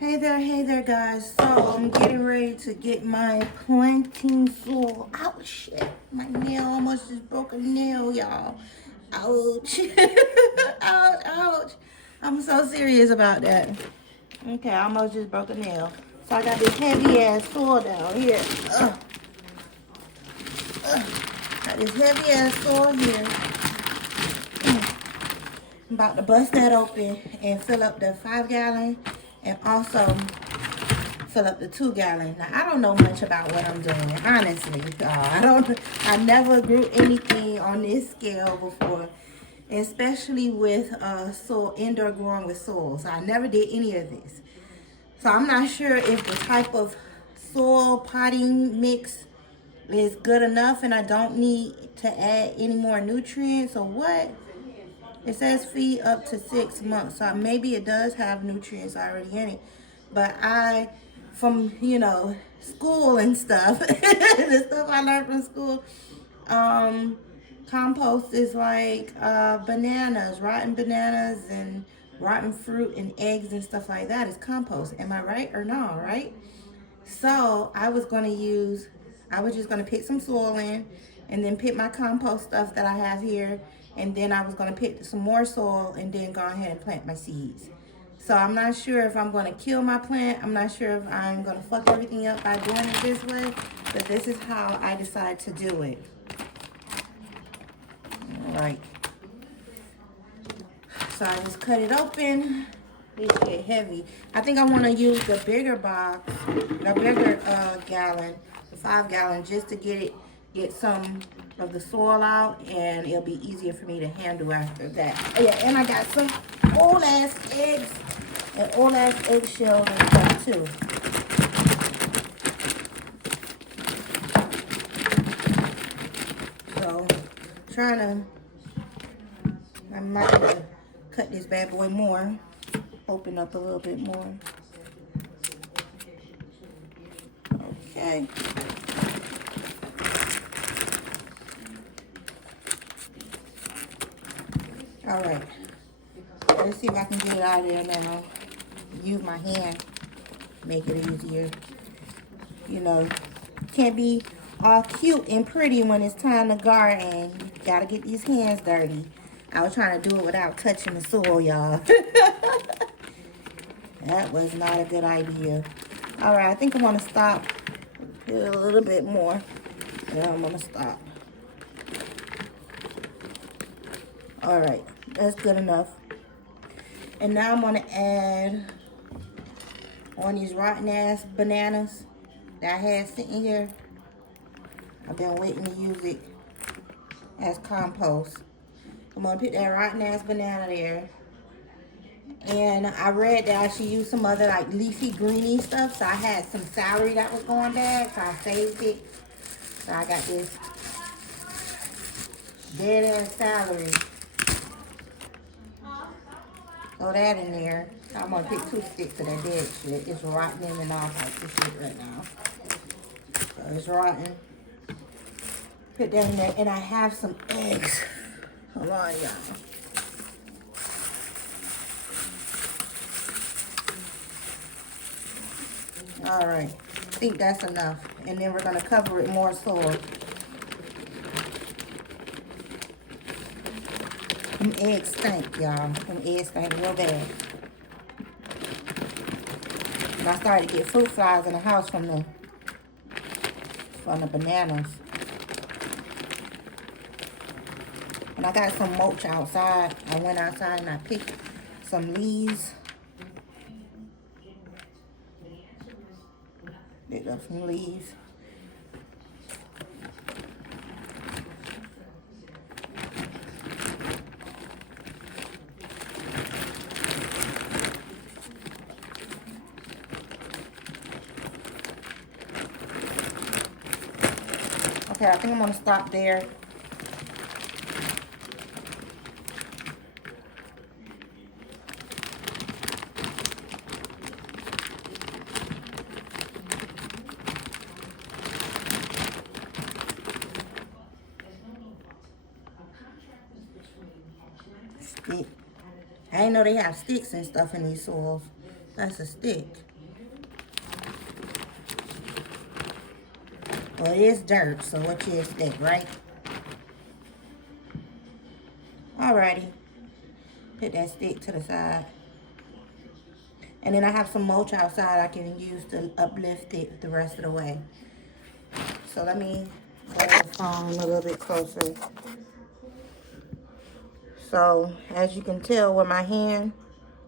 Hey there, guys. So I'm getting ready to get my planting soil. Ouch, shit. My nail almost just broke a nail, y'all. Ouch. Ouch, ouch. I'm so serious about that. Okay, I almost just broke a nail. So I got this heavy ass soil down here. Got this heavy ass soil here. I'm about to bust that open and fill up the 5 gallon and also fill up the 2 gallon. Now I don't know much about what I'm doing, honestly. I never grew anything on this scale before, especially with soil, indoor growing with soil. So I never did any of this. So I'm not sure if the type of soil potting mix is good enough and I don't need to add any more nutrients or what. It says feed up to 6 months, so maybe it does have nutrients already in it. But from school and stuff, the stuff I learned from school, compost is like bananas, rotten bananas, and rotten fruit and eggs and stuff like that is compost. Am I right or no? Right? So I was just gonna pick some soil in, and then pick my compost stuff that I have here, and then I was gonna pick some more soil, and then go ahead and plant my seeds. So I'm not sure if I'm gonna kill my plant. I'm not sure if I'm gonna fuck everything up by doing it this way, but this is how I decide to do it. All right. So I just cut it open. It's get heavy. I think I want to use the bigger box, the bigger gallon, the 5 gallon, just to get some of the soil out, and it'll be easier for me to handle after that. Oh, yeah, and I got some old ass eggs and old ass eggshells and stuff too. So I might have to cut this bad boy more. Open up a little bit more. Okay. All right. Let's see if I can get it out of there, and then I'll use my hand, make it easier. You know, can't be all cute and pretty when it's time to garden. You gotta get these hands dirty. I was trying to do it without touching the soil, y'all. That was not a good idea. All right, I think I'm gonna stop here a little bit more. Then I'm gonna stop. All right, that's good enough. And now I'm gonna add on these rotten ass bananas that I had sitting here. I've been waiting to use it as compost. I'm gonna put that rotten ass banana there. And I read that I should use some other like leafy greeny stuff. So I had some celery that was going bad, so I saved it. So I got this dead ass celery. Throw that in there. I'm gonna pick 2 sticks of that dead shit. It's rotten in and off like this shit right now. So it's rotten. Put that in there, and I have some eggs. Hold on, y'all. All right, I think that's enough. And then we're gonna cover it more soil. Them eggs stink, y'all. Them eggs stink real bad. And I started to get fruit flies in the house from the bananas. And I got some mulch outside. I went outside and I picked some leaves. Picked up some leaves. Okay, I think I'm gonna stop there. Stick. I didn't know they have sticks and stuff in these soils. That's a stick. Well, it is dirt, so what you expect, right? Alrighty. Put that stick to the side. And then I have some mulch outside I can use to uplift it the rest of the way. So let me go to the phone a little bit closer. So as you can tell where my hand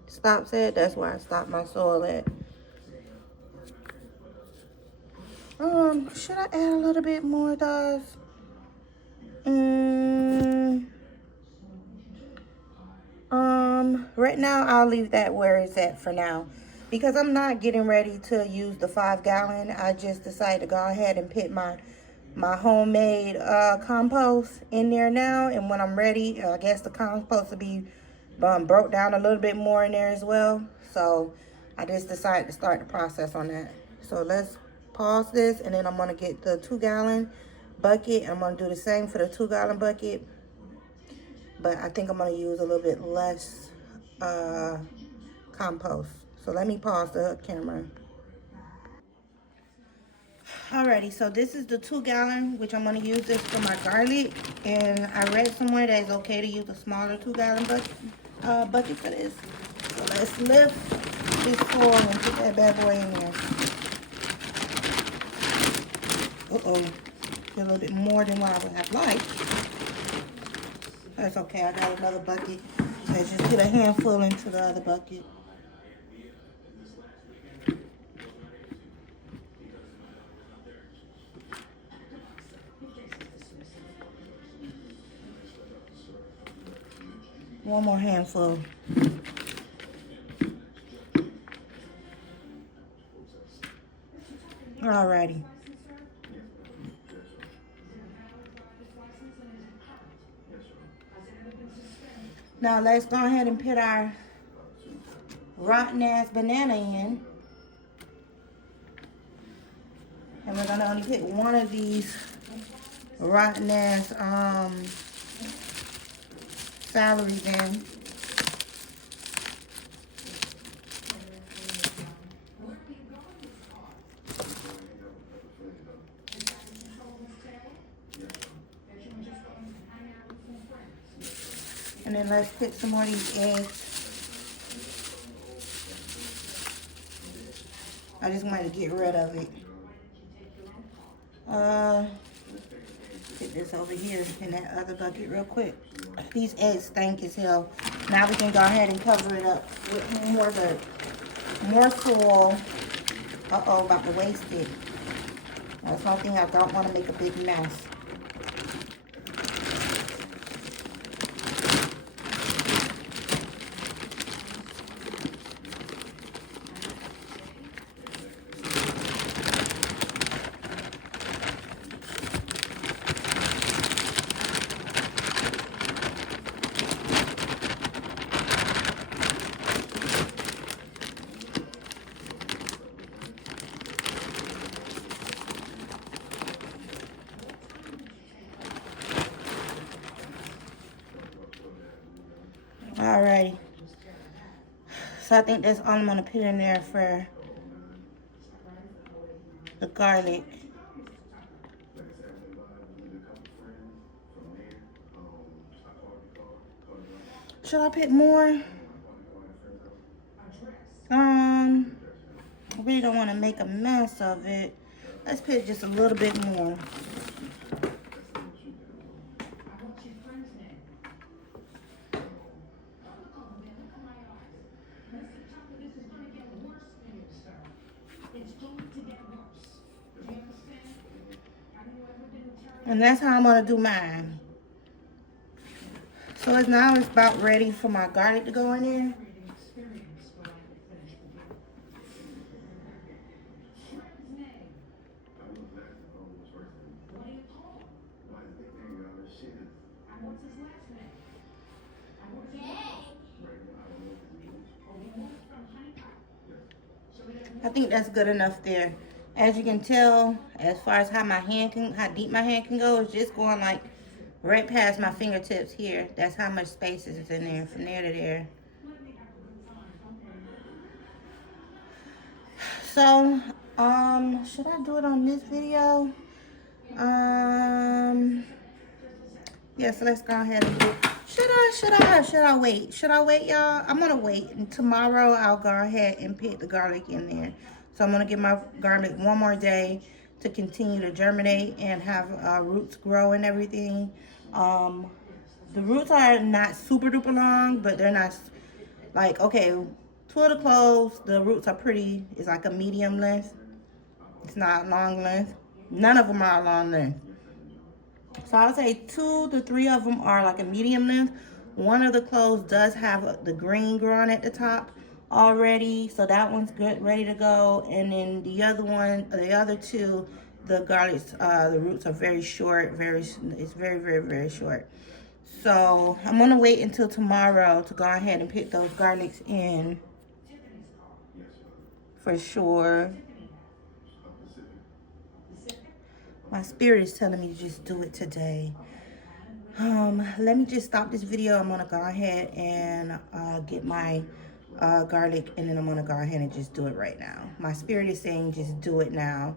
stops at, that's where I stop my soil at. Should I add a little bit more, guys? Right now I'll leave that where it's at for now. Because I'm not getting ready to use the 5-gallon. I just decided to go ahead and put my homemade compost in there now. And when I'm ready, I guess the compost will be broke down a little bit more in there as well. So I just decided to start the process on that. So let's pause this, and then I'm going to get the 2-gallon bucket. I'm going to do the same for the 2-gallon bucket. But I think I'm going to use a little bit less compost. So let me pause the camera. Alrighty, so this is the 2-gallon, which I'm going to use this for my garlic. And I read somewhere that it's okay to use a smaller 2-gallon bucket for this. So let's lift this full and put that bad boy in there. Uh-oh, a little bit more than what I would have liked. That's okay, I got another bucket. Let's just put a handful into the other bucket. One more handful. Alrighty. Now let's go ahead and put our rotten ass banana in. And we're gonna only put one of these rotten ass celeries in. And then let's put some more of these eggs. I just wanted to get rid of it. Put this over here in that other bucket real quick. These eggs stink as hell. Now we can go ahead and cover it up with more dirt. More soil. Uh-oh, about to waste it. That's one thing I don't want to make a big mess. Alrighty. So I think that's all I'm gonna put in there for the garlic. Should I put more? I really don't want to make a mess of it. Let's put just a little bit more. And that's how I'm gonna do mine. So it's about ready for my garlic to go in there. I think that's good enough there. As you can tell, as far as how deep my hand can go, it's just going like right past my fingertips here. That's how much space is in there, from there to there. So, should I do it on this video? Yeah, so let's go ahead and do. Should I wait? Should I wait, y'all? I'm gonna wait, and tomorrow I'll go ahead and put the garlic in there. So I'm gonna give my garlic one more day to continue to germinate and have roots grow and everything. The roots are not super duper long, but they're not like, okay, two of the cloves, the roots are pretty. It's like a medium length. It's not long length. None of them are long length. So I would say 2 to 3 of them are like a medium length. One of the cloves does have the green growing at the top already, so that one's good, ready to go. And then the other one, the other two, the garlics, the roots are very short. It's very short. So I'm gonna wait until tomorrow to go ahead and put those garlics in for sure. My spirit is telling me to just do it today. Let me just stop this video. I'm gonna go ahead and get my garlic, and then I'm gonna go ahead and just do it right now. My spirit is saying just do it now,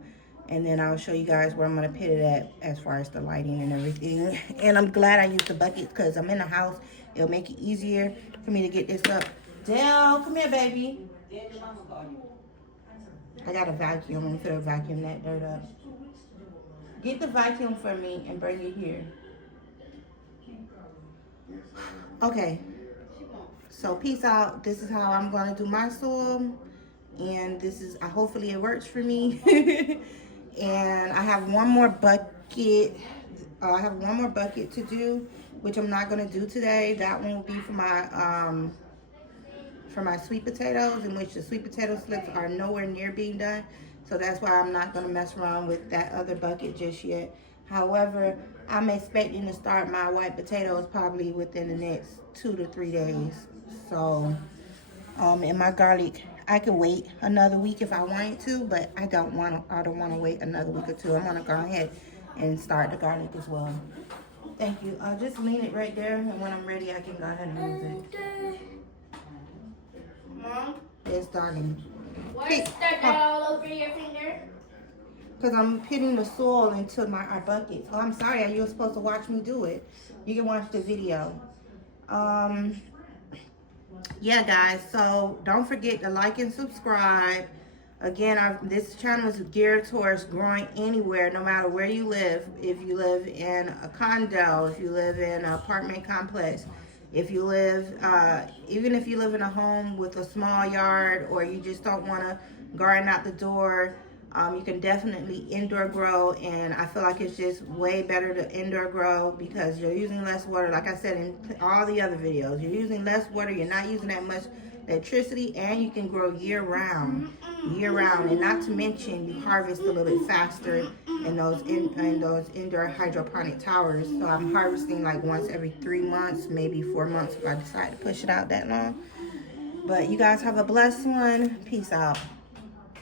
and then I'll show you guys where I'm gonna put it at as far as the lighting and everything. And I'm glad I used the bucket because I'm in the house. It'll make it easier for me to get this up. Dale, come here, baby. I got a vacuum. I'm gonna vacuum that dirt up. Get the vacuum for me and bring it here. Okay. So peace out. This is how I'm going to do my soil. And this is, hopefully it works for me. And I have one more bucket. I have one more bucket to do, which I'm not going to do today. That one will be for my sweet potatoes, in which the sweet potato slips are nowhere near being done. So that's why I'm not going to mess around with that other bucket just yet. However, I'm expecting to start my white potatoes probably within the next 2 to 3 days. So, and my garlic, I can wait another week if I wanted to, but I don't want to wait another week or two. I'm going to go ahead and start the garlic as well. Thank you. I'll just lean it right there, and when I'm ready, I can go ahead and use it. Mom? Yes, darling. Why is that all over your finger? Because I'm putting the soil into our buckets. Oh, I'm sorry. You were supposed to watch me do it. You can watch the video. Yeah, guys. So don't forget to like and subscribe. Again, this channel is geared towards growing anywhere, no matter where you live. If you live in a condo, if you live in an apartment complex, if you live, even if you live in a home with a small yard, or you just don't want to garden out the door, you can definitely indoor grow. And I feel like it's just way better to indoor grow because you're using less water. Like I said in all the other videos, you're using less water, you're not using that much electricity, and you can grow year round. And not to mention you harvest a little bit faster in those indoor hydroponic towers. So I'm harvesting like once every 3 months, maybe 4 months if I decide to push it out that long. But you guys have a blessed one. Peace out.